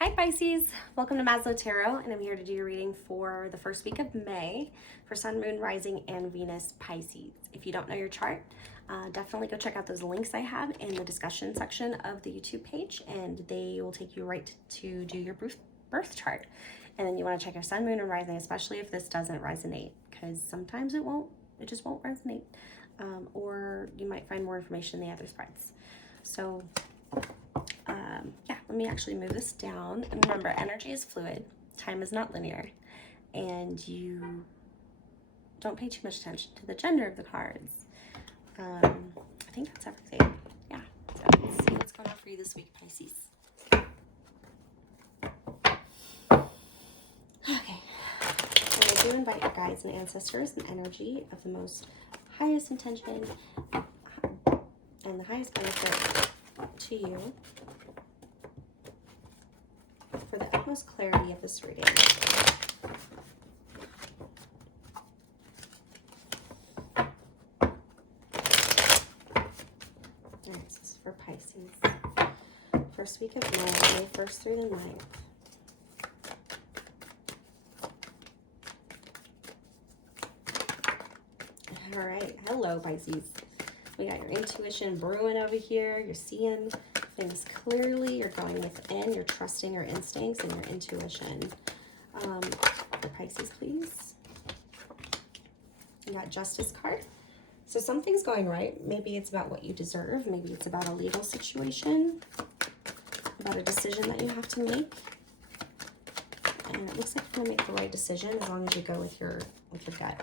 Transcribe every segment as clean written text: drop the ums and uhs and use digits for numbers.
Hi Pisces, welcome to Maslow Tarot, and I'm here to do your reading for the first week of May for Sun, Moon, Rising, and Venus Pisces. If you don't know your chart, definitely go check out those links I have in the discussion section of the YouTube page, and they will take you right to do your birth chart. And then you want to check your Sun, Moon, and Rising, especially if this doesn't resonate, because sometimes it just won't resonate, or you might find more information in the other spreads. So yeah, let me actually move this down. And remember, energy is fluid, time is not linear, and you don't pay too much attention to the gender of the cards. I think that's everything. Yeah, so let's see what's going on for you this week, Pisces. Okay, so I do invite your guides and ancestors and energy of the most highest intention and the highest benefit to you for the utmost clarity of this reading. Alright, so this is for Pisces. First week of May 1st through the 9th. Alright, hello Pisces. We got your intuition brewing over here. You're seeing things clearly. You're going within. You're trusting your instincts and your intuition. For Pisces, please. You got Justice card. So something's going right. Maybe it's about what you deserve. Maybe it's about a legal situation, about a decision that you have to make. And it looks like you're gonna make the right decision as long as you go with your gut.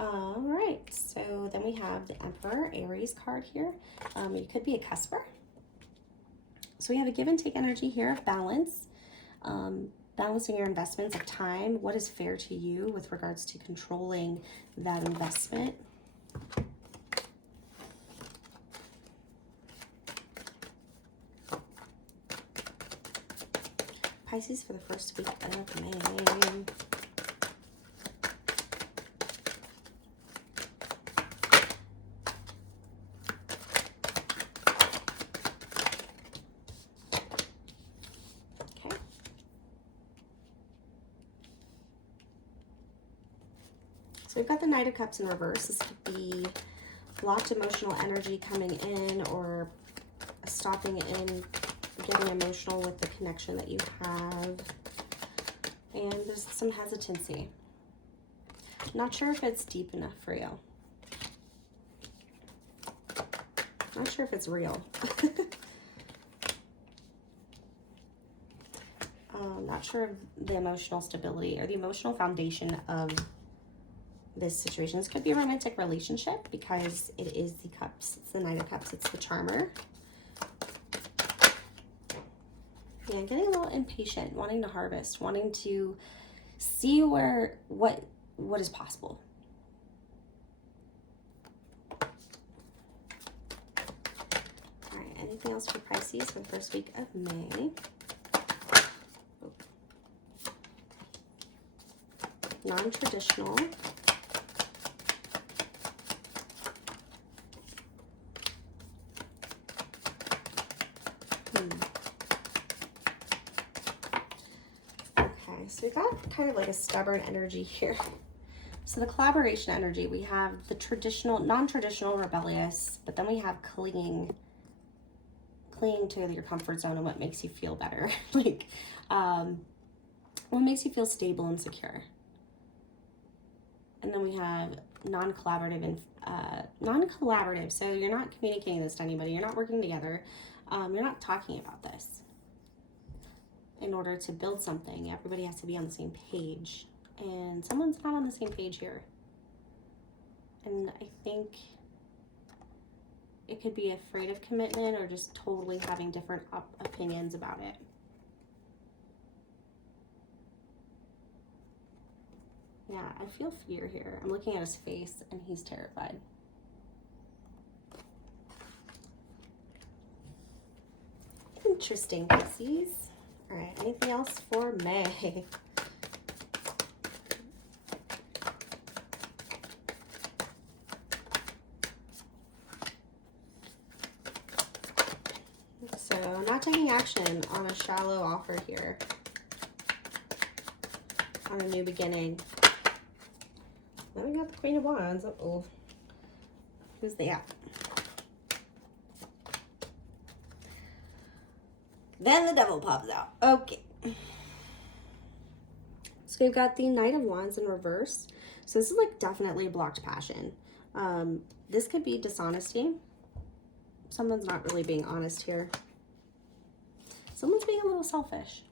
All right, so then we have the Emperor, Aries card here. You could be a cusper. So we have a give and take energy here of balance, balancing your investments of time. What is fair to you with regards to controlling that investment? Pisces for the first week of May. So we've got the Knight of Cups in reverse. This could be blocked emotional energy coming in, or stopping in, getting emotional with the connection that you have. And there's some hesitancy. Not sure if it's deep enough for you. Not sure if it's real. Not sure of the emotional stability or the emotional foundation of this situation. This could be a romantic relationship because it is the cups. It's the Knight of Cups. It's the charmer. Yeah, getting a little impatient, wanting to harvest, wanting to see what is possible. All right, anything else for Pisces for the first week of May? Non-traditional. So we got kind of like a stubborn energy here. So the collaboration energy, we have the traditional, non-traditional, rebellious, but then we have clinging to your comfort zone and what makes you feel better. Like, what makes you feel stable and secure. And then we have non-collaborative and non-collaborative. So you're not communicating this to anybody. You're not working together. You're not talking about this. In order to build something, everybody has to be on the same page. And someone's not on the same page here. And I think it could be afraid of commitment or just totally having different opinions about it. Yeah, I feel fear here. I'm looking at his face and he's terrified. Interesting, Pisces. All right, anything else for May? So not taking action action on a shallow offer here. On a new beginning. Then we got the Queen of Wands. Uh-oh. Who's that? Then the Devil pops out. Okay. So we've got the Knight of Wands in reverse. So this is like definitely a blocked passion. This could be dishonesty. Someone's not really being honest here. Someone's being a little selfish.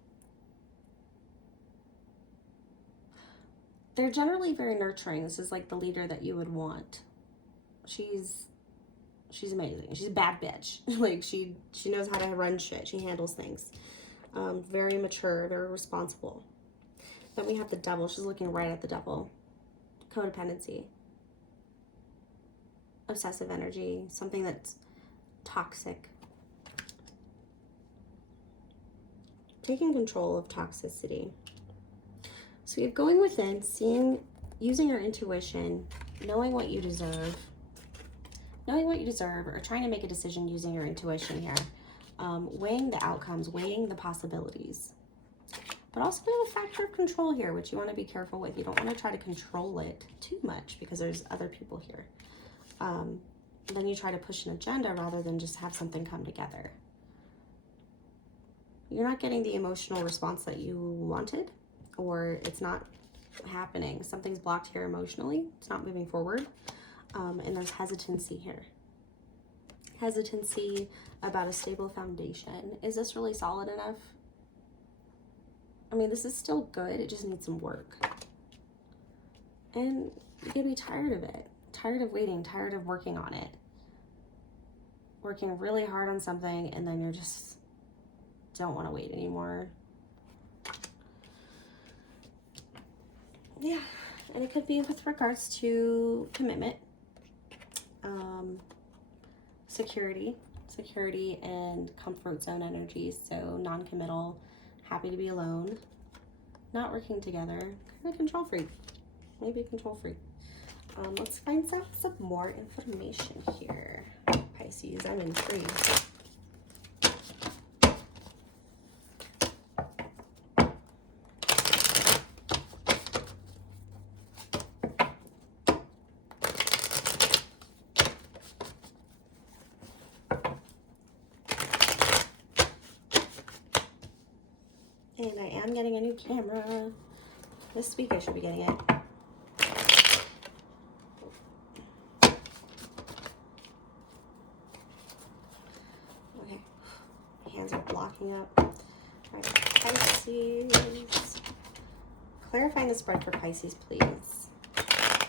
They're generally very nurturing. This is like the leader that you would want. She's amazing. She's a bad bitch. Like she knows how to run shit. She handles things. Very mature, very responsible. Then we have the Devil. She's looking right at the Devil. Codependency. Obsessive energy. Something that's toxic. Taking control of toxicity. So you have going within, using your intuition, knowing what you deserve, or trying to make a decision using your intuition here. Weighing the outcomes, weighing the possibilities. But also there's a factor of control here, which you want to be careful with. You don't want to try to control it too much because there's other people here. Then you try to push an agenda rather than just have something come together. You're not getting the emotional response that you wanted, or it's not happening. Something's blocked here emotionally. It's not moving forward. And there's hesitancy here. Hesitancy about a stable foundation. Is this really solid enough? I mean, this is still good. It just needs some work. And you can be tired of it. Tired of waiting. Tired of working on it. Working really hard on something and then you're just don't want to wait anymore. Yeah, and it could be with regards to commitment, security and comfort zone energies. So non-committal, happy to be alone, not working together, kind of control freak, maybe a control freak. Let's find some more information here, Pisces. I'm intrigued. And I am getting a new camera. This week I should be getting it. Okay. My hands are blocking up. All right, Pisces. Clarifying the spread for Pisces, please.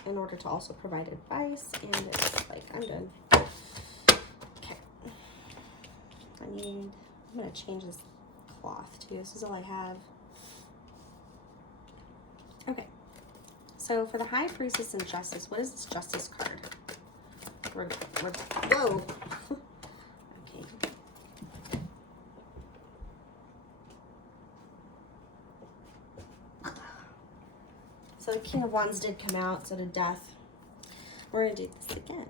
In order to also provide advice. And it's like, I'm done. Okay. I'm going to change this cloth too. This is all I have. Okay, so for the High Priestess and Justice, what is this Justice card? Whoa. Okay. So the King of Wands did come out, so did Death. We're gonna do this again.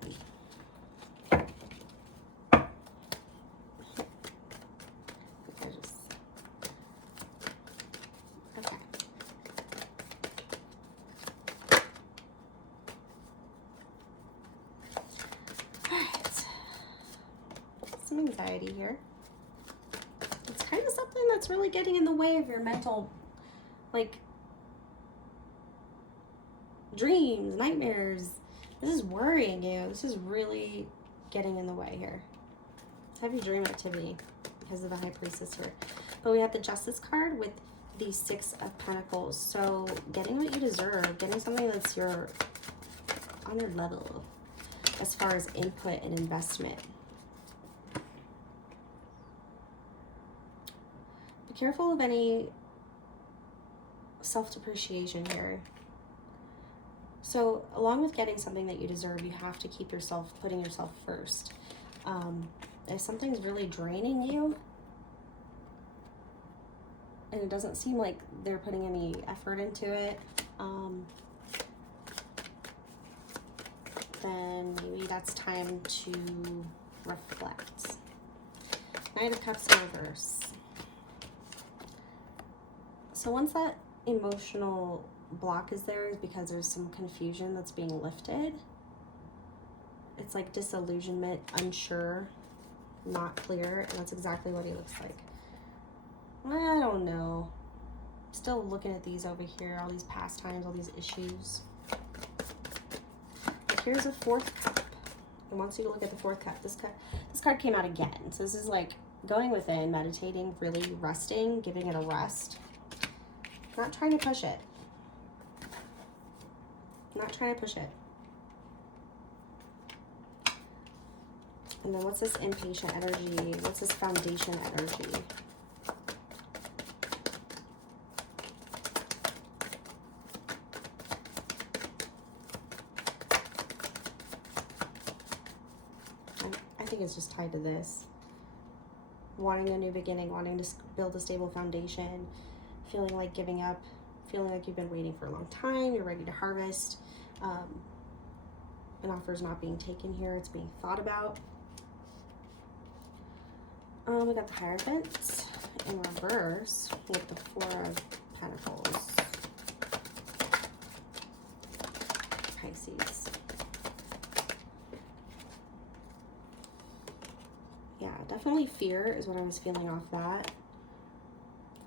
Some anxiety here. It's kind of something that's really getting in the way of your mental, like, dreams, nightmares. This is worrying you. This is really getting in the way here. Heavy dream activity because of the High Priestess here. But we have the Justice card with the Six of Pentacles. So getting what you deserve, getting something that's on your level as far as input and investment. Careful of any self-depreciation here. So along with getting something that you deserve, you have to keep putting yourself first. If something's really draining you and it doesn't seem like they're putting any effort into it, then maybe that's time to reflect. Knight of Cups in reverse. So once that emotional block is there, is because there's some confusion that's being lifted. It's like disillusionment, unsure, not clear, and that's exactly what he looks like. I don't know. Still looking at these over here, all these pastimes, all these issues. But here's a fourth cup. I want you to look at the fourth cup. This card came out again. So this is like going within, meditating, really resting, giving it a rest. Not trying to push it. Not trying to push it. And then what's this impatient energy? What's this foundation energy? I think it's just tied to this. Wanting a new beginning, wanting to build a stable foundation, feeling like giving up, feeling like you've been waiting for a long time, you're ready to harvest. An offer is not being taken here, it's being thought about. We got the Hierophant in reverse with the Four of Pentacles. Pisces. Yeah, definitely fear is what I was feeling off that.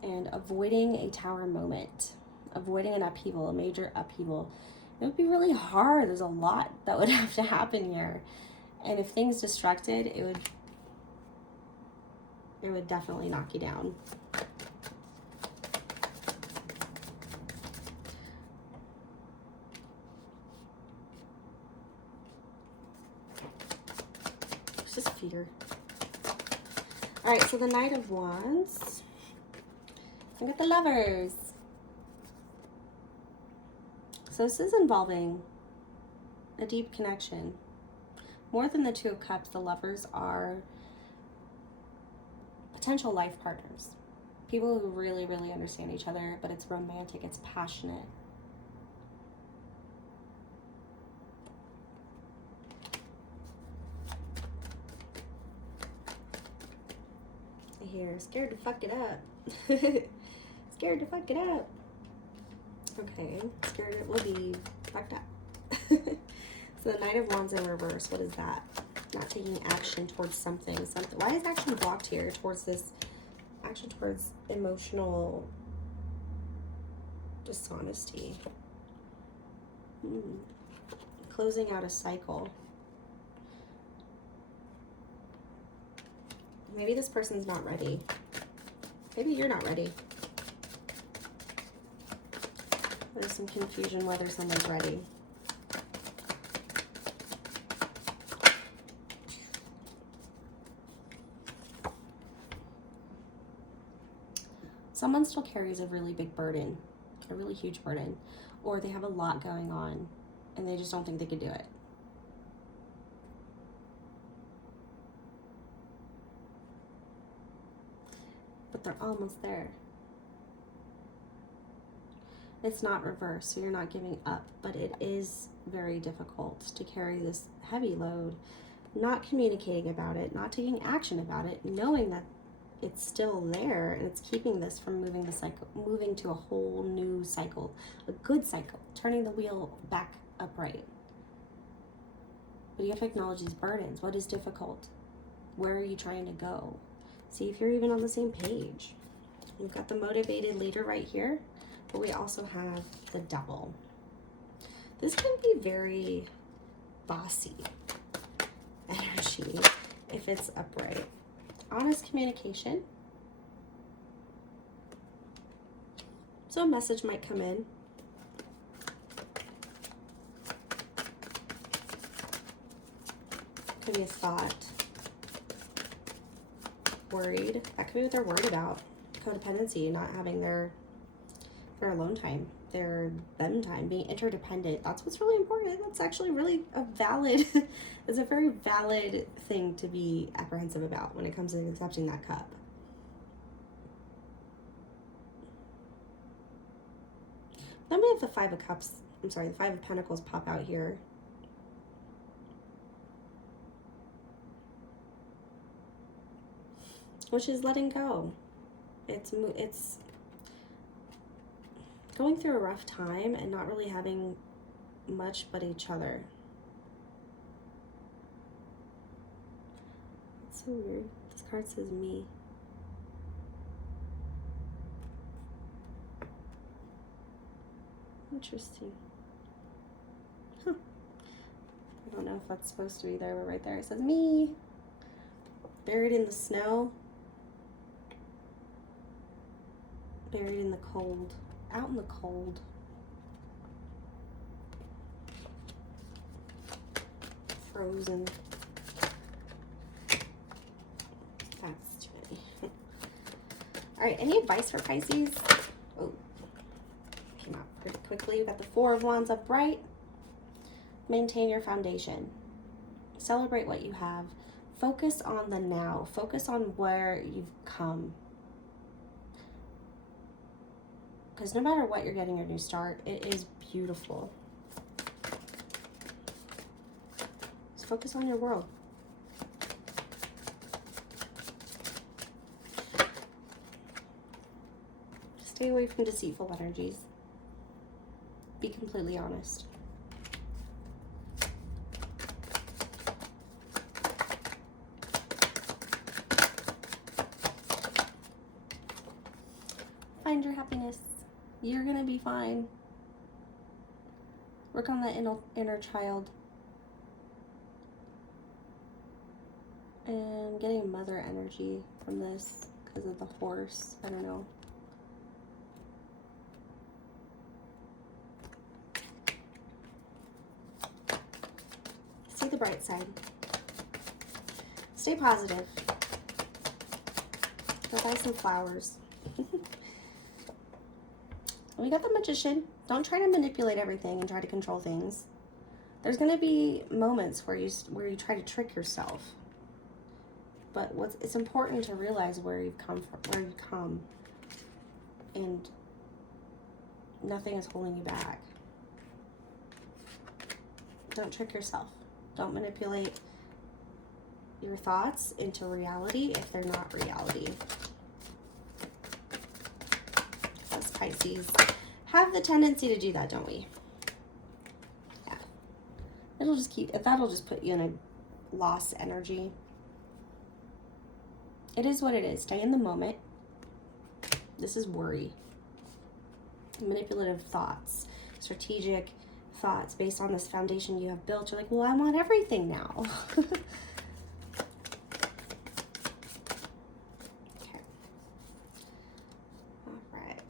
And avoiding a tower moment. Avoiding an upheaval, a major upheaval. It would be really hard. There's a lot that would have to happen here. And if things distracted, it would definitely knock you down. It's just fear. All right, so the Knight of Wands. I got the Lovers. So this is involving a deep connection. More than the Two of Cups, the Lovers are potential life partners. People who really, really understand each other, but it's romantic, it's passionate. I hear scared to fuck it up. Scared to fuck it up. Okay, scared it will be fucked up. So the Knight of Wands in reverse, what is that? Not taking action towards something. Why is action blocked here towards this? Action towards emotional dishonesty. Closing out a cycle. Maybe this person's not ready. Maybe you're not ready. There's some confusion whether someone's ready. Someone still carries a really big burden, a really huge burden, or they have a lot going on and they just don't think they could do it. But they're almost there. It's not reversed, so you're not giving up, but it is very difficult to carry this heavy load, not communicating about it, not taking action about it, knowing that it's still there and it's keeping this from moving the cycle, moving to a whole new cycle, a good cycle, turning the wheel back upright. But you have to acknowledge these burdens. What is difficult? Where are you trying to go? See if you're even on the same page. We've got the motivated leader right here, but we also have the Devil. This can be very bossy energy if it's upright. Honest communication. So a message might come in. Could be a thought. Worried. That could be what they're worried about. Codependency, not having their alone time, their them time, being interdependent. That's what's really important. That's actually really a valid, it's a very valid thing to be apprehensive about when it comes to accepting that cup. Then we have the Five of Cups, the Five of Pentacles pop out here. Which is letting go. It's going through a rough time and not really having much but each other. It's so weird. This card says me. Interesting. Huh. I don't know if that's supposed to be there, but right there it says me. Buried in the snow. Buried in the cold. Out in the cold. Frozen. That's too many. All right, any advice for Pisces? Oh, came out pretty quickly. We've got the Four of Wands upright. Maintain your foundation. Celebrate what you have. Focus on the now. Focus on where you've come. Because no matter what you're getting your new start, it is beautiful. Just focus on your world. Stay away from deceitful energies. Be completely honest. Find your happiness. You're gonna be fine. Work on that inner child. And getting mother energy from this because of the horse. I don't know. See the bright side. Stay positive. Go buy some flowers. We got the Magician. Don't try to manipulate everything and try to control things. There's going to be moments where you try to trick yourself. But it's important to realize where you've come from, where you come, and nothing is holding you back. Don't trick yourself. Don't manipulate your thoughts into reality if they're not reality. Us Pisces have the tendency to do that, don't we? Yeah. That'll just put you in a lost energy. It is what it is. Stay in the moment. This is worry. Manipulative thoughts, strategic thoughts based on this foundation you have built. You're like, well, I want everything now. Okay. All right.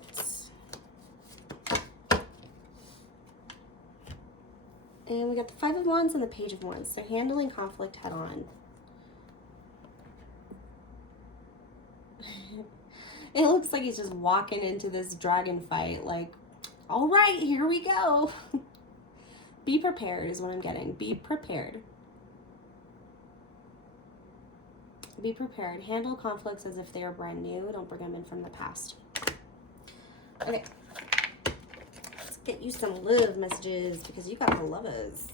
And we got the Five of Wands and the Page of Wands. So handling conflict head on. It looks like he's just walking into this dragon fight like, all right, here we go. Be prepared is what I'm getting. Be prepared. Be prepared. Handle conflicts as if they are brand new. Don't bring them in from the past. Okay. Let's get you some love messages because you got the lovers.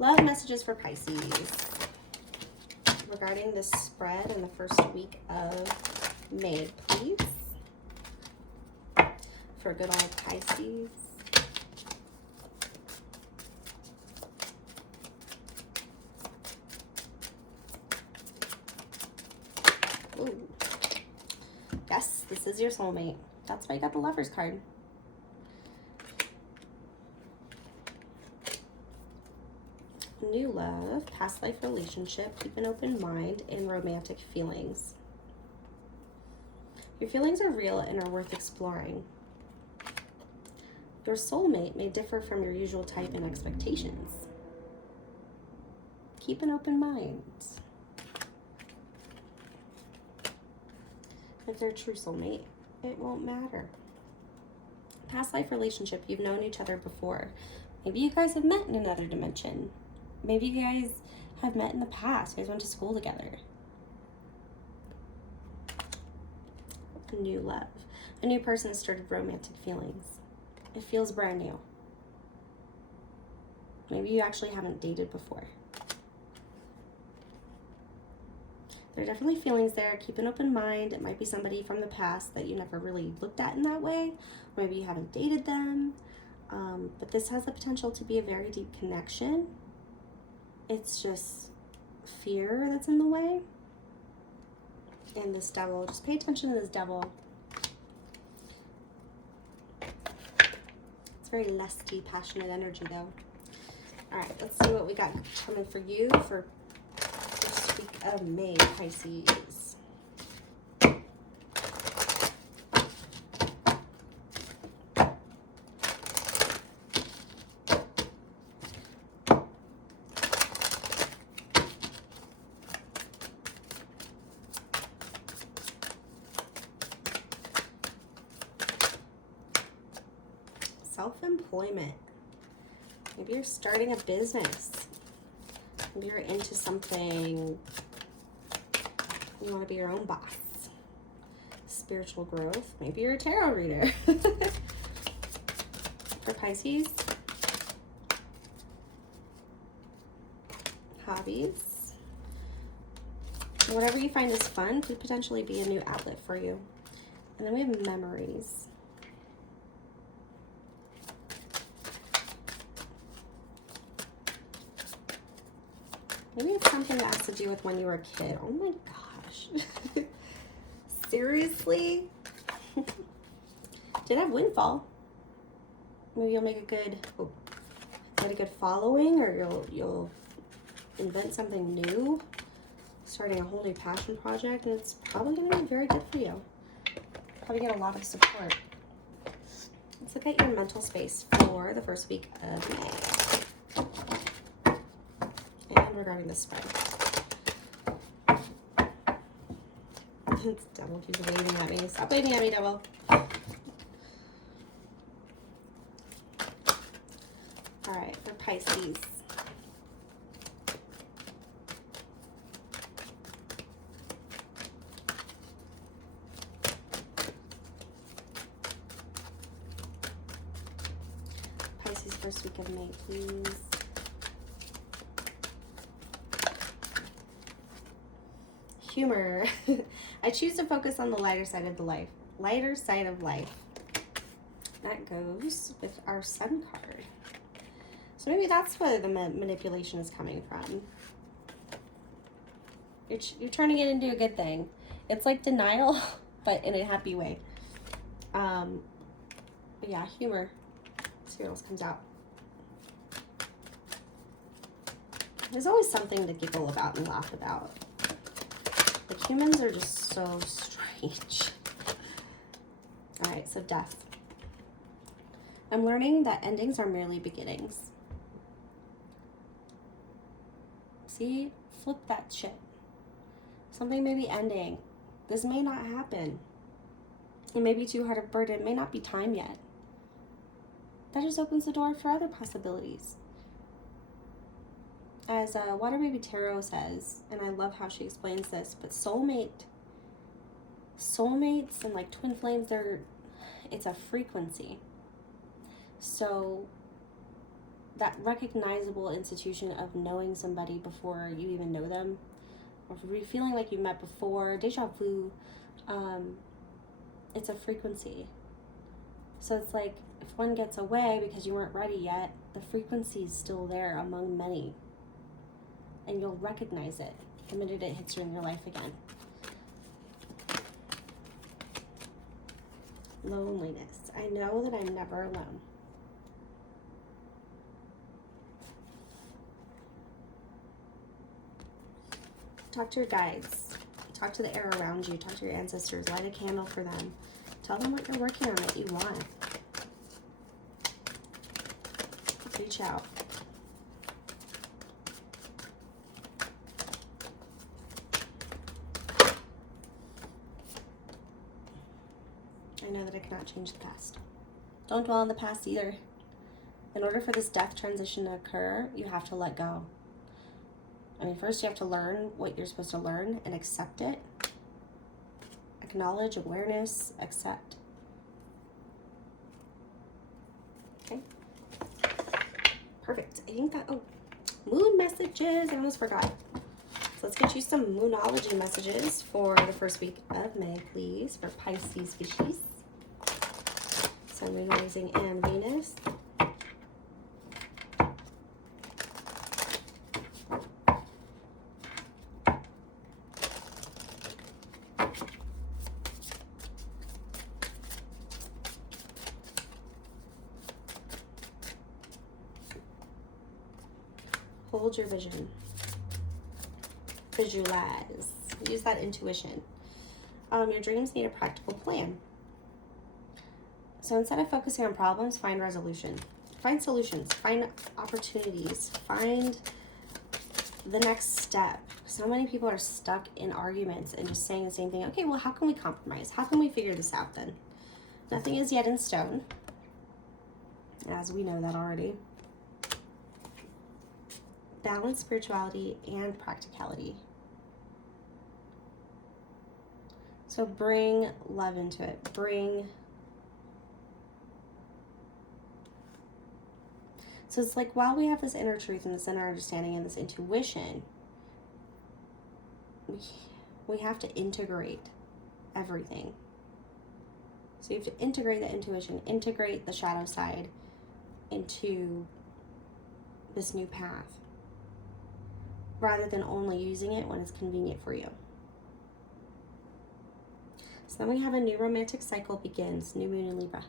Love messages for Pisces regarding this spread in the first week of May, please. For good old Pisces. Ooh. Yes, this is your soulmate. That's why you got the Lovers card. New love, past life relationship, keep an open mind, and romantic feelings. Your feelings are real and are worth exploring. Your soulmate may differ from your usual type and expectations. Keep an open mind. If they're a true soulmate, it won't matter. Past life relationship, you've known each other before. Maybe you guys have met in another dimension. Maybe you guys have met in the past. You guys went to school together. New love. A new person has started romantic feelings. It feels brand new. Maybe you actually haven't dated before. There are definitely feelings there. Keep an open mind. It might be somebody from the past that you never really looked at in that way. Or maybe you haven't dated them. But this has the potential to be a very deep connection. It's just fear that's in the way. And this devil, just pay attention to this devil. It's very lusty, passionate energy though. All right, let's see what we got coming for you for first week of May, Pisces. Self-employment. Maybe you're starting a business. Maybe you're into something. You want to be your own boss. Spiritual growth. Maybe you're a tarot reader. For Pisces. Hobbies. Whatever you find is fun could potentially be a new outlet for you. And then we have memories. Maybe it's something that has to do with when you were a kid. Oh my gosh. Seriously? Did have windfall. Maybe you'll make a good, get a good following, or you'll invent something new, starting a whole new passion project, and it's probably going to be very good for you. Probably get a lot of support. Let's look at your mental space for the first week of May. Regarding the spread. This devil keeps waving at me. Stop waving at me, devil. Alright, for Pisces. Pisces, first week of May, please. Humor. I choose to focus on the lighter side of life. That goes with our Sun card. So maybe that's where the manipulation is coming from. You're turning it into a good thing. It's like denial, but in a happy way. But yeah, humor. Let's see what else comes out. There's always something to giggle about and laugh about. Like, humans are just so strange. All right, so death. I'm learning that endings are merely beginnings. See? Flip that shit. Something may be ending. This may not happen. It may be too hard a burden. It may not be time yet. That just opens the door for other possibilities. As Water Baby Tarot says, and I love how she explains this, but soulmates and like twin flames, it's a frequency. So that recognizable institution of knowing somebody before you even know them, or feeling like you met before, deja vu, it's a frequency. So it's like, if one gets away because you weren't ready yet, the frequency is still there among many. And you'll recognize it the minute it hits you in your life again. Loneliness. I know that I'm never alone. Talk to your guides. Talk to the air around you. Talk to your ancestors. Light a candle for them. Tell them what you're working on that you want. Reach out. I know that I cannot change the past. Don't dwell on the past either. In order for this death transition to occur, you have to let go. I mean, first you have to learn what you're supposed to learn and accept it. Acknowledge, awareness, accept. Okay. Perfect. I think that, moon messages. I almost forgot. let's get you some Moonology messages for the first week of May, please, for Pisces species. Sun, Moon, Rising, and Venus. Hold your vision. Visualize. Use that intuition. Your dreams need a practical plan. So instead of focusing on problems, find resolution. Find solutions. Find opportunities. Find the next step. So many people are stuck in arguments and just saying the same thing. Okay, well, how can we compromise? How can we figure this out then? Nothing is yet in stone, as we know that already. Balance spirituality and practicality. So bring love into it. So it's like, while we have this inner truth and this inner understanding and this intuition, we have to integrate everything. So you have to integrate the intuition, integrate the shadow side into this new path, rather than only using it when it's convenient for you. So then we have a new romantic cycle begins, new moon in Libra.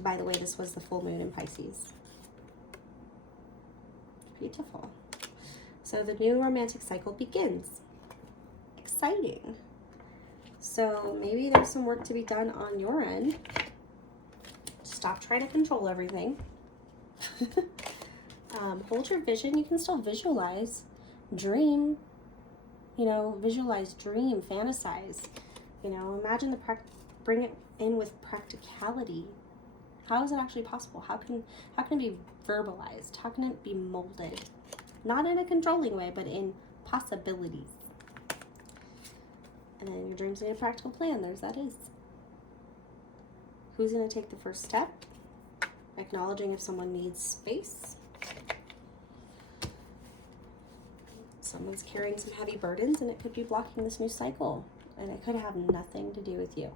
By the way, this was the full moon in Pisces. Beautiful. So the new romantic cycle begins. Exciting. So maybe there's some work to be done on your end. Stop trying to control everything. Hold your vision. You can still visualize, dream, visualize, dream, fantasize, imagine bring it in with practicality. How is it actually possible? How can it be verbalized? How can it be molded? Not in a controlling way, but in possibilities. And then your dreams need a practical plan. That is. Who's going to take the first step? Acknowledging if someone needs space. Someone's carrying some heavy burdens and it could be blocking this new cycle. And it could have nothing to do with you.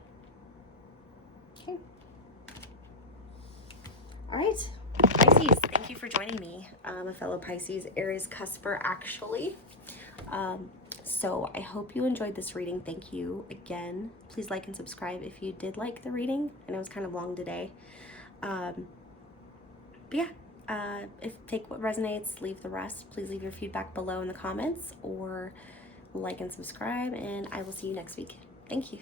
Okay. All right. Pisces, thank you for joining me. I'm a fellow Pisces, Aries cusper, actually. So I hope you enjoyed this reading. Thank you again. Please like and subscribe if you did like the reading. I know it's kind of long today. But yeah, take what resonates, leave the rest. Please leave your feedback below in the comments or like and subscribe, and I will see you next week. Thank you.